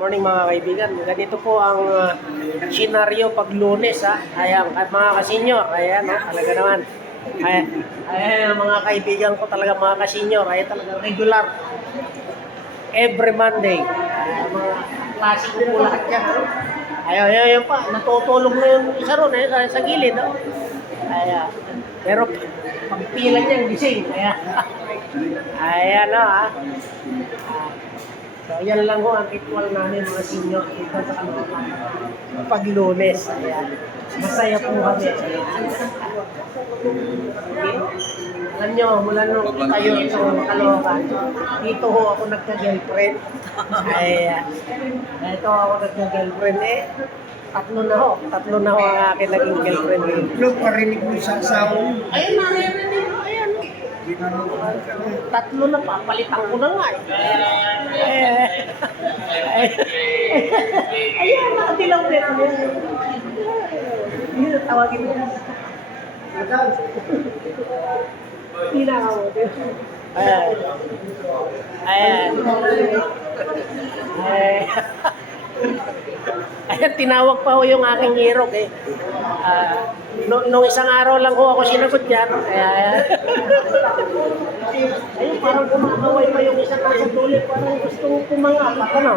Morning mga kaibigan. Ganito po ang senaryo pag Lunes ha. Ayan, mga kasenyor. Ayan, no? Talaga naman. Ayan, mga kaibigan ko talaga mga kasenyor. Ayan talaga regular. Every Monday. Ayan, mga klase ko po lahat yan. Ha? Ayan pa. Natutulog na yung isa ron sa gilid. Ha? Ayan. Pero pag pila niya, gising. Ayan. Ayan no ha. So, yan lang ho ang ritual namin mga senior dito sa Caloocan. Pag Lunes, ayan. Masaya po kami. Alam nyo, mula nung tayo itong Caloocan, dito ho ako nagka-girlfriend. Ayan. Dito ako nagka-girlfriend Tatlo na ho ang akin naging girlfriend. Look, parinig mo sa asawa mo. Ayun, naririnig mo. Ayan. Tatlo na, papalitan ko na nga Ayan, nakatilaw din. Hindi na tawagin mo. Tinakaw mo. Ayan. Ayan, tinawag pa ho yung aking hirog nung isang araw lang ho ako sinagot yan. Ayun, parang kumakaway pa yung isang nasa tuloy. Parang gustong pumangapak, ano?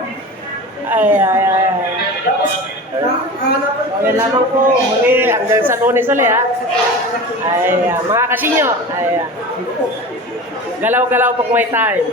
Okay, lamang po. Muli, hanggang sa Lunes ulit, ha? Mga kasinyo. Galaw-galaw pag may time.